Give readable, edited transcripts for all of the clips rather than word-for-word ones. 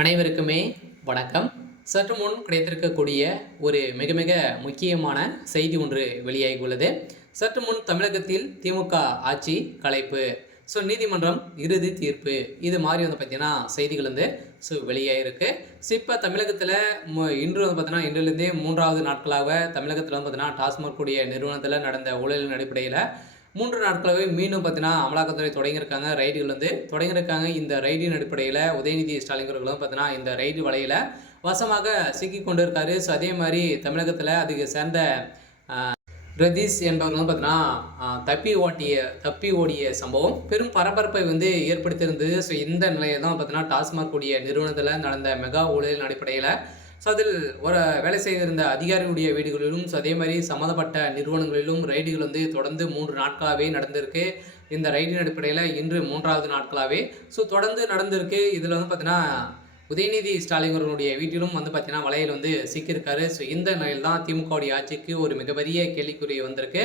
அனைவருக்குமே வணக்கம். சற்று முன் கிடைத்திருக்கக்கூடிய ஒரு மிக மிக முக்கியமான செய்தி ஒன்று வெளியாகியுள்ளது. சற்று முன் தமிழகத்தில் திமுக ஆட்சி கலைப்பு, நீதிமன்றம் இறுதி தீர்ப்பு, இது மாதிரி பார்த்தீங்கன்னா செய்திகள் வெளியாகிருக்கு. இப்போ தமிழகத்தில் இன்று பார்த்தீங்கன்னா இன்றிலிருந்தே 3வது நாட்களாக தமிழகத்தில் பார்த்தீங்கன்னா டாஸ்மாக் கூடிய நிறுவனத்தில் நடந்த ஊழலின் அடிப்படையில் 3 நாட்களாகவே மீண்டும் பார்த்தீங்கன்னா அமலாக்கத்துறை தொடங்கியிருக்காங்க. ரைடுகள் தொடங்கியிருக்காங்க. இந்த ரைடின் அடிப்படையில் உதயநிதி ஸ்டாலின் அவர்களும் பார்த்தீங்கன்னா இந்த ரைடு வலையில் வசமாக சிக்கி கொண்டு இருக்காரு. அதே மாதிரி தமிழகத்தில் அதுக்கு சேர்ந்த ரதீஷ் என்பவர்களும் பார்த்தீங்கன்னா தப்பி ஓடிய சம்பவம் பெரும் பரபரப்பை ஏற்படுத்தியிருந்தது. இந்த நிலையில் தான் பார்த்தீங்கன்னா டாஸ்மாக் கூடிய நிறுவனத்தில் நடந்த மெகா ஊழலின் அடிப்படையில் அதில் ஒரு வேலை செய்திருந்த அதிகாரிகளுடைய வீடுகளிலும் அதே மாதிரி சம்மந்தப்பட்ட நிறுவனங்களிலும் ரைடுகள் தொடர்ந்து 3 நாட்களாகவே நடந்திருக்கு. இந்த ரைடின் அடிப்படையில் இன்று 3வது நாட்களாகவே தொடர்ந்து நடந்திருக்கு. இதில் பார்த்தீங்கன்னா உதயநிதி ஸ்டாலின் அவர்களுடைய வீட்டிலும் பார்த்தீங்கன்னா வலையில் சிக்கியிருக்காரு. இந்த நிலையில் தான் திமுகவுடைய ஆட்சிக்கு ஒரு மிகப்பெரிய கேள்விக்குறி வந்திருக்கு.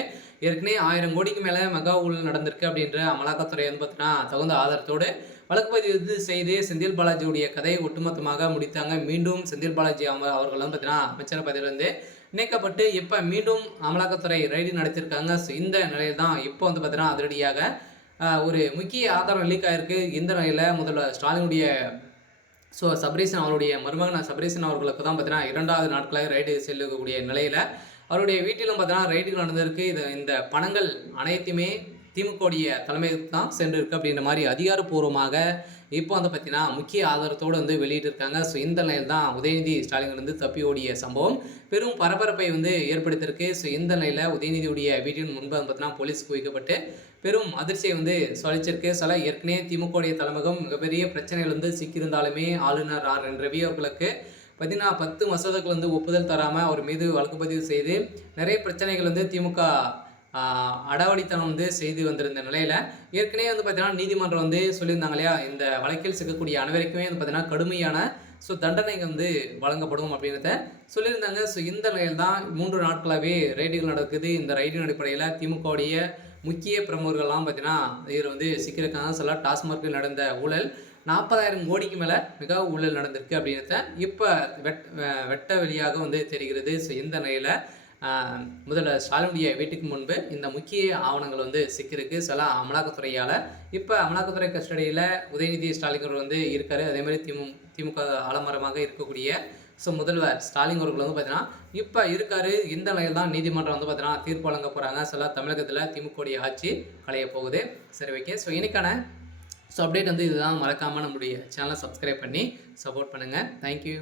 ஏற்கனவே 1000 கோடிக்கு மேலே மெகா ஊழல் நடந்திருக்கு அப்படின்ற அமலாக்கத்துறை பார்த்தீங்கன்னா தகுந்த ஆதாரத்தோடு வழக்கு பதிவு செய்து செந்தில் பாலாஜியுடைய கதையை ஒட்டுமொத்தமாக முடித்தாங்க. மீண்டும் செந்தில் பாலாஜி அவர்கள் பார்த்தீங்கன்னா அமைச்சர் பதவியிலிருந்து நீக்கப்பட்டு இப்போ மீண்டும் அமலாக்கத்துறை ரைடு நடத்தியிருக்காங்க. இந்த நிலையில் தான் இப்போ பார்த்தீங்கன்னா அதிரடியாக ஒரு முக்கிய ஆதாரம் லீக் ஆகிருக்கு. இந்த நிலையில் முதல்வர் ஸ்டாலினுடைய சபரீசன் அவருடைய மருமகன் சபரீசன் அவர்களுக்கு தான் பார்த்தீங்கன்னா 2வது நாட்களாக ரைடு செல்லக்கூடிய நிலையில் அவருடைய வீட்டிலும் பார்த்தீங்கன்னா ரைடுகள் நடந்திருக்கு. இந்த பணங்கள் அனைத்துமே திமுகவுடைய தலைமைக்கு தான் சென்று இருக்கு அப்படின்ற மாதிரி அதிகாரப்பூர்வமாக இப்போ பார்த்தீங்கன்னா முக்கிய ஆதாரத்தோடு வெளியிட்டிருக்காங்க. இந்த நிலையில் தான் உதயநிதி ஸ்டாலின் தப்பி ஓடிய சம்பவம் பெரும் பரபரப்பை ஏற்படுத்தியிருக்கு. இந்த நிலையில் உதயநிதியுடைய வீட்டின் முன்பு பார்த்தீங்கன்னா போலீஸ் குவிக்கப்பட்டு பெரும் அதிர்ச்சியை சொல்லிச்சிருக்கு. ஏற்கனவே திமுகவுடைய தலைமையகம் மிகப்பெரிய பிரச்சனைகள் சிக்கியிருந்தாலுமே ஆளுநர் என் ரவி அவர்களுக்கு பார்த்தீங்கன்னா 10 மசோதாக்கள் ஒப்புதல் தராமல் அவர் மீது வழக்கு பதிவு செய்து நிறைய பிரச்சனைகள் திமுக அடாவடித்தனம் செய்து வந்திருந்த நிலையில் ஏற்கனவே பார்த்தீங்கன்னா நீதிமன்றம் சொல்லியிருந்தாங்க இல்லையா, இந்த வழக்கில் சிக்கக்கூடிய அனைவருக்குமே பார்த்தீங்கன்னா கடுமையான தண்டனை வழங்கப்படும் அப்படின்றத சொல்லியிருந்தாங்க. இந்த நிலையில் தான் 3 நாட்களாகவே ரைடுகள் நடக்குது. இந்த ரைடின் அடிப்படையில் திமுகவுடைய முக்கிய பிரமுகர்கள்லாம் பார்த்தீங்கன்னா இதில் சிக்கியிருக்காங்க. டாஸ்மார்க்கில் நடந்த ஊழல் 40,000 கோடிக்கு மேலே மிக ஊழல் நடந்திருக்கு அப்படின்றத இப்போ வெட்ட வெளியாக தெரிகிறது. இந்த நிலையில் முதல்வர் ஸ்டாலினுடைய வீட்டுக்கு முன்பு இந்த முக்கிய ஆவணங்கள் சிக்கிருக்கு அமலாக்கத்துறையால். இப்போ அமலாக்கத்துறை கஸ்டடியில் உதயநிதி ஸ்டாலின் அவர்கள் இருக்காரு. அதே மாதிரி திமுக ஆலமரமாக இருக்கக்கூடிய முதல்வர் ஸ்டாலின் அவர்கள் பார்த்தீங்கன்னா இப்போ இருக்காரு. இந்த நிலையில் தான் நீதிமன்றம் பார்த்தீங்கன்னா தீர்ப்பு வழங்க போகிறாங்க. தமிழகத்தில் திமுகவுடைய ஆட்சி களைய போகுது. சரி, ஓகே. இன்னைக்கான அப்டேட் இதுதான். மறக்காமல் நம்முடைய சேனலை சப்ஸ்கிரைப் பண்ணி சப்போர்ட் பண்ணுங்கள். தேங்க்யூ.